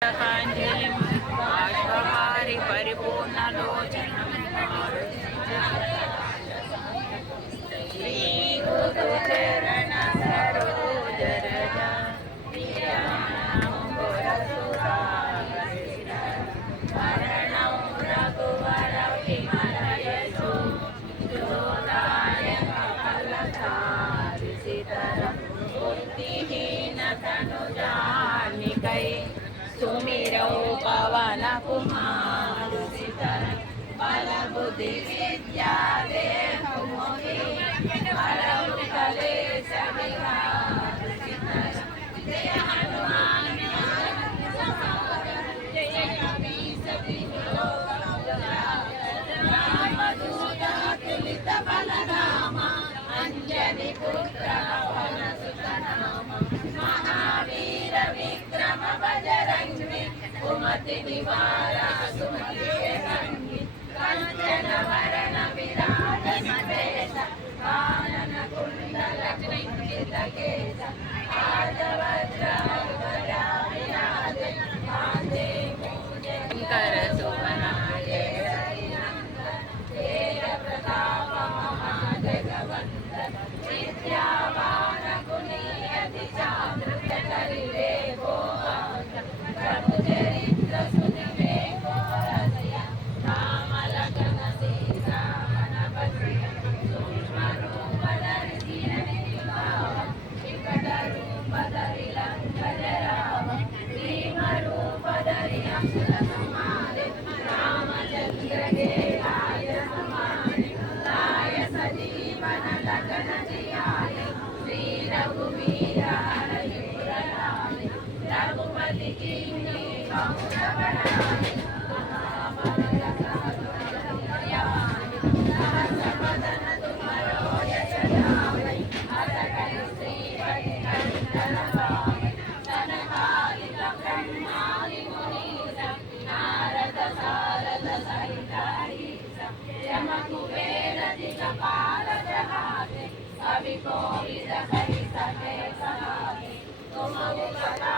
Yeah. మతి నివారాసు. Amen.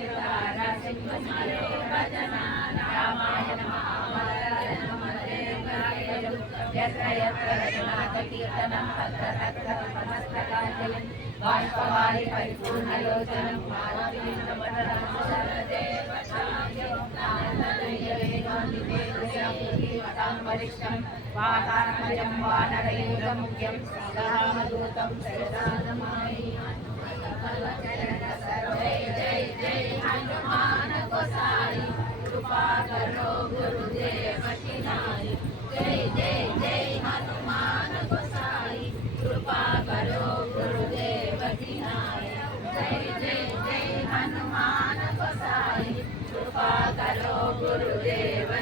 यत्र यत्र रघुनाथकीर्तनं तत्र परिपूर्णलोचनं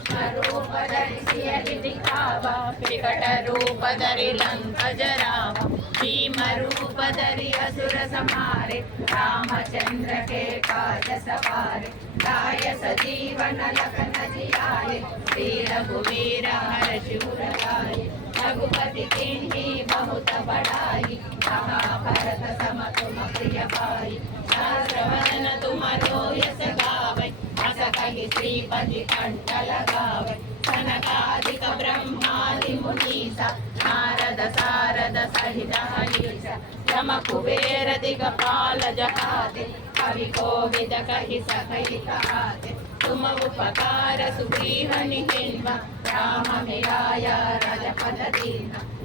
रूप धरिसिय दिखावा विकट रूप धरि लंक जरावा भीम रूप धरि असुर समारे रामचंद्र के काज सवारे लाय सजीवन लखन जियाए श्री रघुवीर हर शूर लाए रघुपति किन्ही बहुत बड़ाई कहा भरत सम तुम प्रिय भाई सहस्रवदन तुम्हारो यस गावै अस कहि श्रीपति कंठ लगावै सनकादिक ब्रह्मादि मुनीसा नारद सारद सहित हरीसा यम कुबेर दिगपाल जहाते कवि कोविद कहि सकहि कहाते तुम उपकार सुग्रीव निहिन्वा राम मिलाया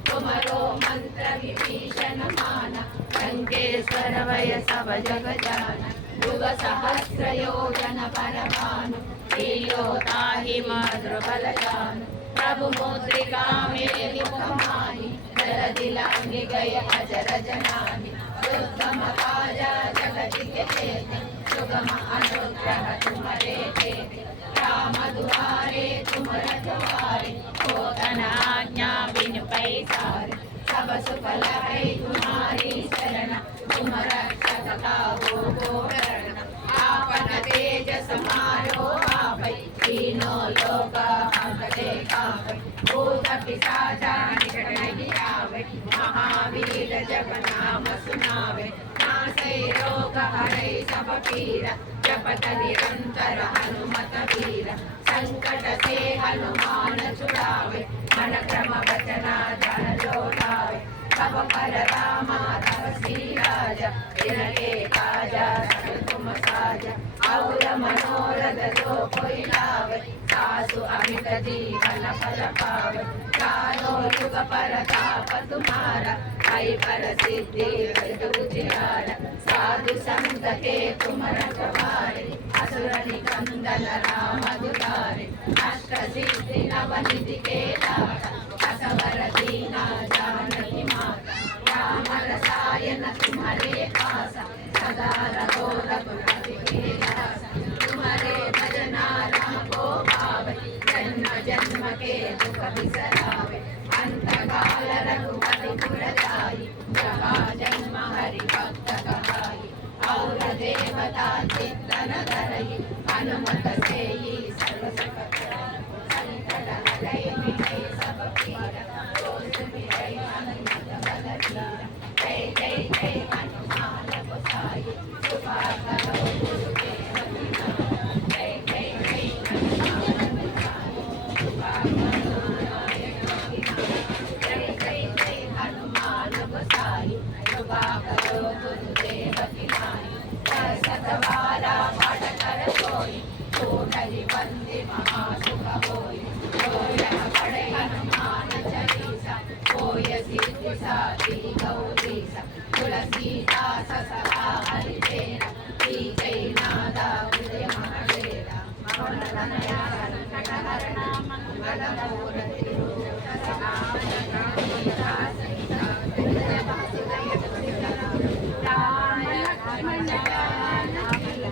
कुमरो मन्त्रविभीषणमान लङ्केश्वरवय सव जगजान युगसहस्रयोजनपरमानु श्रीयोता हि मातृबलजानु प्रभुमुद्रिकामे मुखमानि जलदिलाङ्गिगय अजरजनानि दुर्गमकाजा जगदिगेन सुगम अनुग्रह तुमरे सब सुख लहै तुम्हारी शरण तुम रक्षक काहू को डरना आपन तेज समारो आपै तीनों लोक हंसते कापै भूत पिशाचा निकट नहीं आवे महावीर जब नाम सुनावे नासै रोग हरै सब पीरा जपत निरंतर हनुमत वीर संकट से हनुमान छुड़ावे క్రమ వచన ధనలో తవ పర రామ తవ. శ్రీ రాజ తినకే కాజ సకల్కుమ సాజ ఔర మనోరథతో కొయిలావై కాసు అమిత జీవన ఫల పావ కానో యుగ పర తాపతు మార కై పర అసురని కందన రామదుతారి అష్ట సిద్ధి నవనిధి కేలా